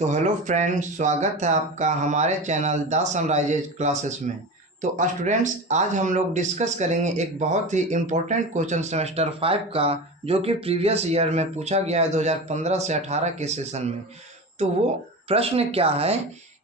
तो hello friends, स्वागत है आपका हमारे चैनल द सनराइजेज क्लासेस में। तो स्टूडेंट्स, आज हम लोग डिस्कस करेंगे एक बहुत ही इम्पोर्टेंट क्वेश्चन सेमेस्टर 5 का, जो कि प्रीवियस ईयर में पूछा गया है 2015 से 18 के सेशन में। तो वो प्रश्न क्या है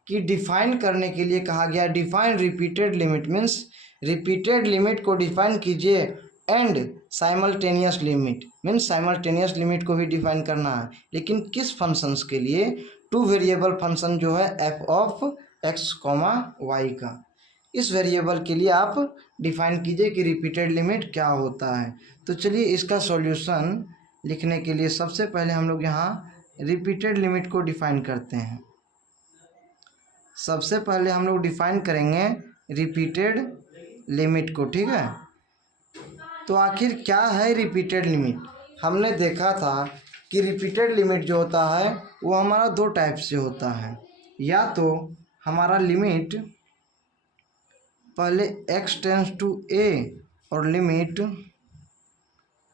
कि डिफाइन करने के लिए कहा गया, define repeated limit means repeated limit को डिफाइन कीजिए and simultaneous limit means simultaneous limit को भी डिफाइन करना है, लेकिन किस फंक्शंस के लिए? टू वेरिएबल फंक्शन जो है f of x comma y का, इस वेरिएबल के लिए आप डिफाइन कीजिए कि रिपीटेड लिमिट क्या होता है। तो चलिए इसका सॉल्यूशन लिखने के लिए सबसे पहले हम लोग यहाँ रिपीटेड लिमिट को डिफाइन करते हैं। सबसे पहले हम लोग डिफाइन करेंगे रिपीटेड लिमिट को, ठीक है। तो आखिर क्या है रिपीटेड लिमिट? हमने देखा था कि रिपीटेड लिमिट जो होता है वो हमारा दो टाइप से होता है। या तो हमारा लिमिट पहले x टेंस टू a और limit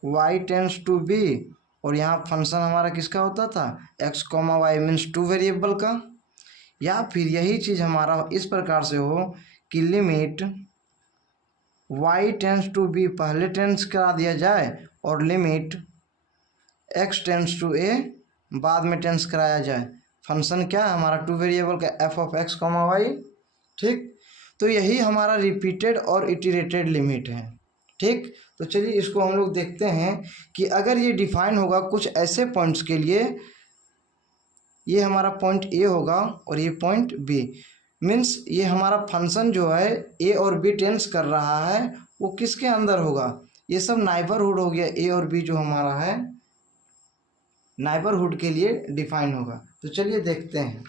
y tends to b, और यहाँ फंक्शन हमारा किसका होता था? x comma y means two variable का। या फिर यही चीज़ हमारा इस प्रकार से हो कि limit y tends to b पहले टेंस करा दिया जाए और limit x tends to a बाद में टेंस कराया जाए। फंक्शन क्या है हमारा? टू वेरिएबल का f of x comma y, ठीक। तो यही हमारा रिपीटेड और इटरेटेड लिमिट है, ठीक। तो चलिए इसको हम लोग देखते हैं कि अगर ये डिफाइन होगा कुछ ऐसे पॉइंट्स के लिए, ये हमारा पॉइंट ए होगा और ये पॉइंट बी, मीन्स ये हमारा फंक्शन जो है ए और बी टेंस कर रहा है, वो किसके अंदर होगा? ये सब नाइबरहुड हो गया, ए और बी जो हमारा है नाइबरहुड के लिए डिफाइन होगा। तो चलिए देखते हैं।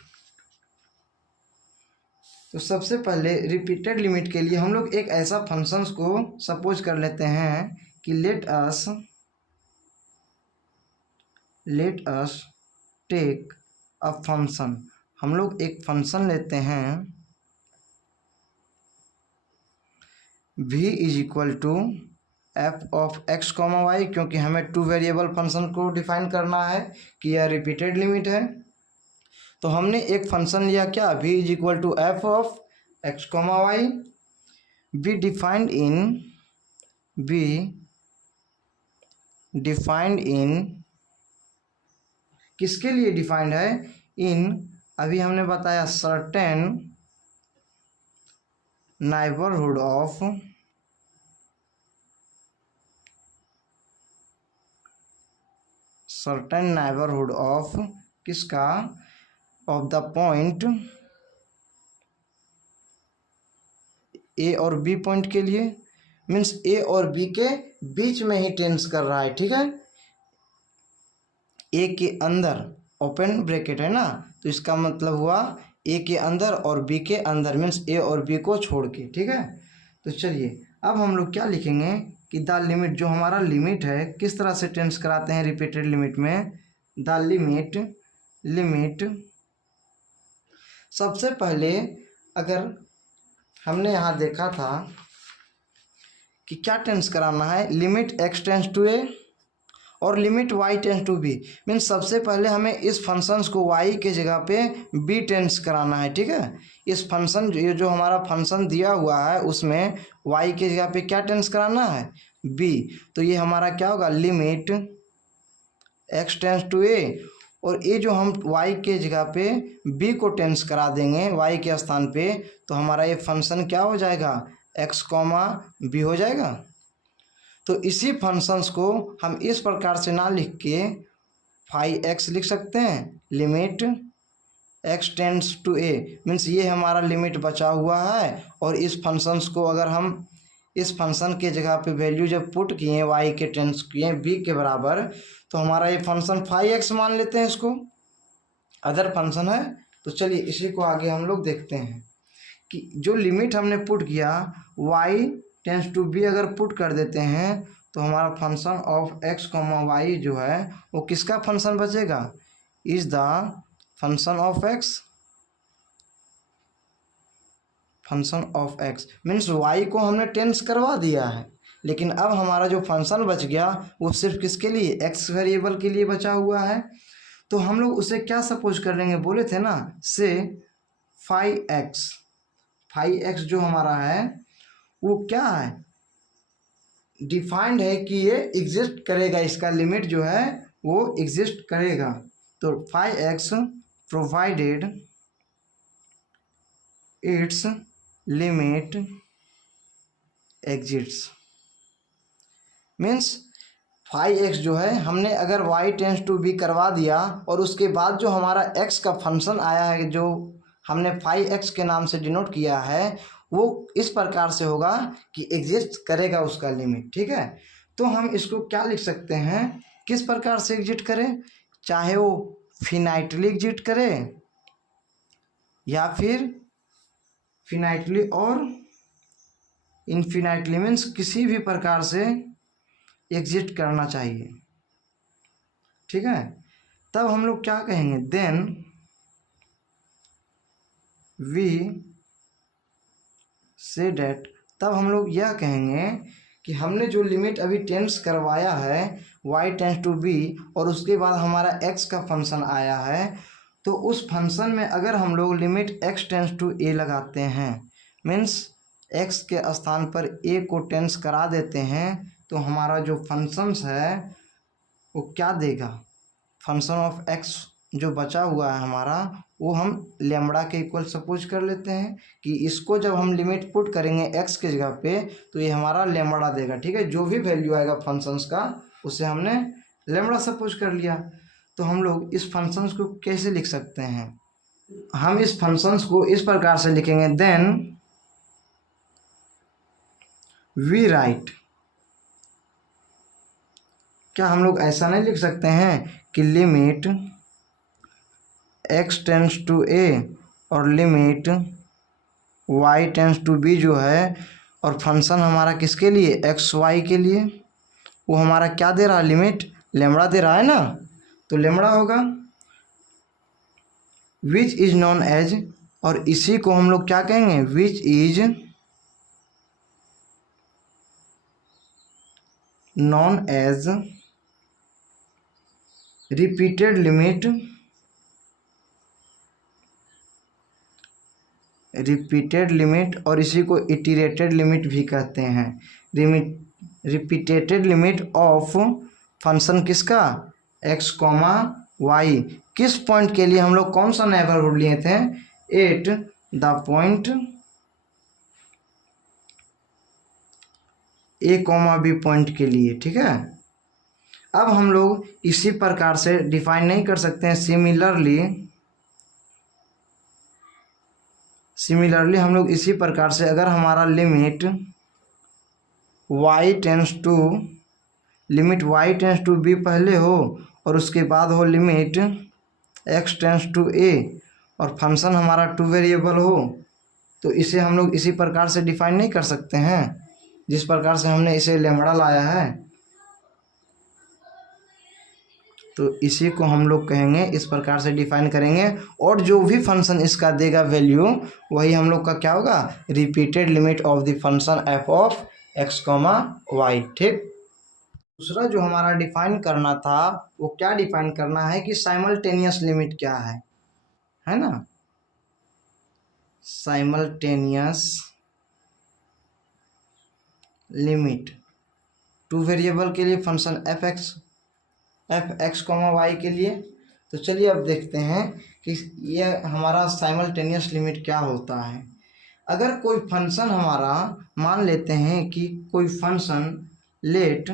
तो सबसे पहले रिपीटेड लिमिट के लिए हम लोग एक ऐसा फंक्शंस को सपोज कर लेते हैं कि let us take a function. हम लोग एक फंक्शन लेते हैं v is equal to f of x comma y, क्योंकि हमें टू वेरिएबल फंक्शन को डिफाइन करना है कि यह रिपीटेड लिमिट है। तो हमने एक फंक्शन लिया क्या? v is equal to f of x comma y. Be defined in किसके लिए डिफाइंड है? इन, अभी हमने बताया सर्टेन नाइबरहुड ऑफ किसका? ऑफ द पॉइंट ए और बी पॉइंट के लिए, मीन्स ए और बी के बीच में ही टेंस कर रहा है, ठीक है। ए के अंदर ओपन ब्रैकेट है ना, तो इसका मतलब हुआ ए के अंदर और बी के अंदर, मीन्स ए और बी को छोड़ के, ठीक है। तो चलिए अब हम लोग क्या लिखेंगे कि द लिमिट, जो हमारा लिमिट है किस तरह से टेंस कराते हैं रिपीटेड लिमिट में? द लिमिट सबसे पहले अगर हमने यहाँ देखा था कि क्या टेंस कराना है, limit x tends to a और limit y tends to b, means सबसे पहले हमें इस फंक्शंस को y के जगह पे b टेंस कराना है, ठीक है। इस फंक्शन ये जो हमारा फंक्शन दिया हुआ है उसमें y के जगह पे क्या टेंस कराना है? b। तो ये हमारा क्या होगा? Limit x tends to a, और ये जो हम y के जगह पे b को टेंस करा देंगे y के स्थान पे, तो हमारा ये फंक्शन क्या हो जाएगा? x कॉमा b हो जाएगा। तो इसी फंक्शंस को हम इस प्रकार से ना लिख के फाई x लिख सकते हैं, limit x tends to a, means ये हमारा लिमिट बचा हुआ है। और इस फंक्शंस को अगर हम इस फंक्शन के जगह पे वैल्यू जब पुट किए y के टेंस किए b के बराबर, तो हमारा ये फंक्शन फाई x मान लेते हैं, इसको अदर फंक्शन है। तो चलिए इसी को आगे हम लोग देखते हैं कि जो लिमिट हमने पुट किया y टेंस टू b अगर पुट कर देते हैं, तो हमारा function of x comma y जो है वो किसका फंक्शन बचेगा? Is the function of x means y को हमने टेंस करवा दिया है, लेकिन अब हमारा जो फंक्शन बच गया वो सिर्फ किसके लिए? x वेरिएबल के लिए बचा हुआ है। तो हम लोग उसे क्या सपोज कर लेंगे, बोले थे ना, से फाइव एक्स जो हमारा है वो क्या है, डिफाइंड है कि ये एग्जिस्ट करेगा, इसका लिमिट जो है वो एग्जिस्ट करेगा। तो 5x provided it's limit exits, means 5x जो है हमने अगर y टेंस टू बी करवा दिया और उसके बाद जो हमारा x का फंक्शन आया है जो हमने 5x के नाम से डिनोट किया है वो इस प्रकार से होगा कि एग्जिस्ट करेगा उसका लिमिट। ठीक है, तो हम इसको क्या लिख सकते हैं, किस प्रकार से एग्जिट करे, चाहे वो फिनाइटली एग्जिट करे या फिर फिनाइटली और इनफिनाइटली, मीन्स किसी भी प्रकार से एग्जिट करना चाहिए। ठीक है, तब हम लोग क्या कहेंगे, देन वी से डेट, तब हम लोग यह कहेंगे कि हमने जो लिमिट अभी टेंस करवाया है y टेंस टू b और उसके बाद हमारा x का फंक्शन आया है, तो उस फंक्शन में अगर हम लोग limit x tends to a लगाते हैं, मीन्स x के स्थान पर a को टेंस करा देते हैं, तो हमारा जो फंक्शंस है वो क्या देगा, फंक्शन ऑफ x जो बचा हुआ है हमारा वो हम लेमड़ा के इक्वल सपोज कर लेते हैं कि इसको जब हम लिमिट पुट करेंगे x के जगह पे तो ये हमारा लेमड़ा देगा। ठीक है, जो भी वैल्यू आएगा फंक्शंस का उसे हमने लेमड़ा सपोज कर लिया। तो हम लोग इस फंक्शंस को कैसे लिख सकते हैं, हम इस फंक्शंस को इस प्रकार से लिखेंगे, देन वी राइट, क्या हम लोग ऐसा नहीं लिख सकते हैं कि limit x tends to a और limit y tends to b जो है, और फंक्शन हमारा किसके लिए, एक्स वाई के लिए, वो हमारा क्या दे रहा है, लिमिट लेमड़ा दे रहा है ना, तो लेमड़ा होगा विच इज नॉन एज, और इसी को हम लोग क्या कहेंगे, which is known as repeated limit, repeated limit, और इसी को इटरेटेड लिमिट भी कहते हैं। रिपीटेड लिमिट ऑफ फंक्शन किसका, x कॉमा वाई, किस पॉइंट के लिए हम लोग कौन सा नेबरहुड लिए थे, at the point a comma b point के लिए। ठीक है, अब हम लोग इसी प्रकार से डिफाइन नहीं कर सकते हैं, सिमिलरली हम लोग इसी प्रकार से अगर हमारा limit y tends to b पहले हो और उसके बाद हो limit x tends to a और फंक्शन हमारा टू वेरिएबल हो, तो इसे हम लोग इसी प्रकार से डिफाइन नहीं कर सकते हैं जिस प्रकार से हमने इसे लेमड़ा लाया है। तो इसी को हम लोग कहेंगे, इस प्रकार से डिफाइन करेंगे, और जो भी फंक्शन इसका देगा वैल्यू वही हम लोग का क्या होगा, repeated limit of the function f of x comma y. ठीक, दूसरा जो हमारा डिफाइन करना था वो क्या डिफाइन करना है कि साइमल्टेनियस लिमिट क्या है ना, साइमल्टेनियस लिमिट टू वेरिएबल के लिए function f x comma y के लिए। तो चलिए अब देखते हैं कि ये हमारा साइमल्टेनियस लिमिट क्या होता है। अगर कोई फंक्शन हमारा, मान लेते हैं कि कोई फंक्शन, लेट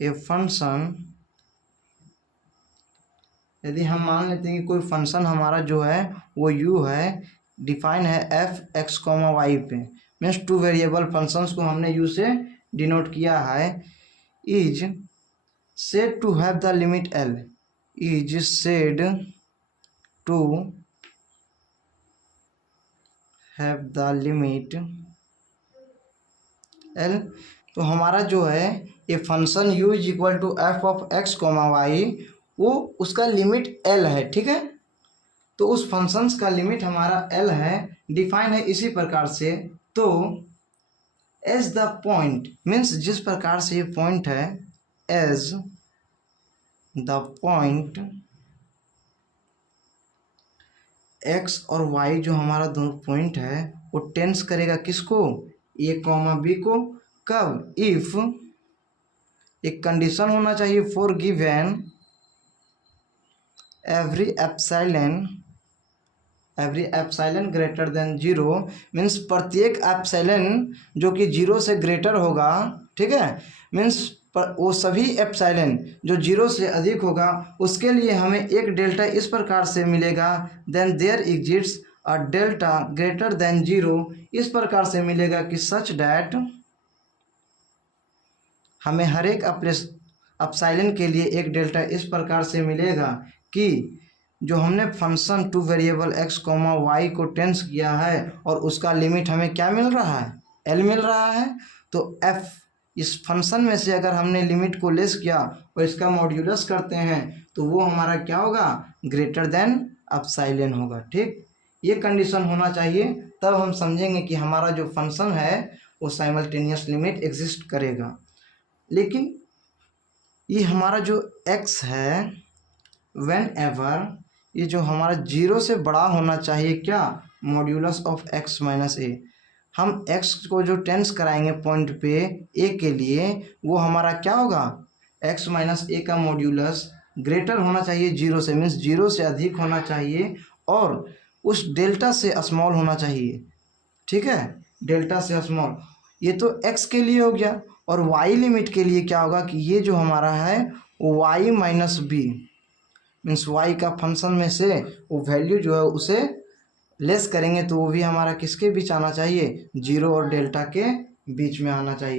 ए फंक्शन, यदि हम मान लेते हैं कि कोई फंक्शन हमारा जो है वो u है, डिफाइन है एफ एक्स कॉमा वाई पे, मीन्स टू वेरिएबल फंक्शंस को हमने u से डिनोट किया है, is said to have the limit L, is said to have the limit L। तो हमारा जो है ये function u is equal to f of x comma y, वो उसका लिमिट L है। ठीक है, तो उस फंक्शंस का लिमिट हमारा L है, डिफाइन है इसी प्रकार से। तो एज द पॉइंट, मीन्स जिस प्रकार से ये पॉइंट है, एज द पॉइंट एक्स और वाई जो हमारा दोनों पॉइंट है वो टेंस करेगा किसको, ए कॉमा बी को। कब, इफ एक कंडीशन होना चाहिए for given every epsilon greater than zero, means प्रत्येक एप्साइलन जो कि जीरो से ग्रेटर होगा, ठीक है, मीन्स वो सभी एप्साइलन जो जीरो से अधिक होगा उसके लिए हमें एक डेल्टा इस प्रकार से मिलेगा, then there exists a delta greater than zero, इस प्रकार से मिलेगा कि सच डैट हमें हर एक एप्साइलन के लिए एक डेल्टा इस प्रकार से मिलेगा कि जो हमने function two variable x comma y को टेंस किया है और उसका लिमिट हमें क्या मिल रहा है, एल मिल रहा है। तो एफ इस फंक्शन में से अगर हमने लिमिट को लेस किया और इसका मॉड्यूलस करते हैं तो वो हमारा क्या होगा, ग्रेटर देन एप्साइलन होगा। ठीक, ये कंडीशन होना चाहिए, तब हम समझेंगे कि हमारा जो फंक्शन है वो साइमल्टेनियस लिमिट एग्जिस्ट करेगा। लेकिन ये हमारा जो x है, व्हेन एवर ये जो हमारा जीरो से बड़ा होना चाहिए क्या, मॉड्यूलस ऑफ x माइनस ए। हम x को जो टेंस कराएंगे पॉइंट पे a के लिए वो हमारा क्या होगा, x माइनस ए का मॉड्यूलस ग्रेटर होना चाहिए जीरो से, मीन्स जीरो से अधिक होना चाहिए और उस डेल्टा से स्मॉल होना चाहिए। ठीक है, डेल्टा से स्मॉल, ये तो x के लिए हो गया। और y लिमिट के लिए क्या होगा कि ये जो हमारा है y minus B, means y का फंक्शन में से वो वैल्यू जो है उसे लेस करेंगे तो वो भी हमारा किसके बीच आना चाहिए, जीरो और डेल्टा के बीच में आना चाहिए।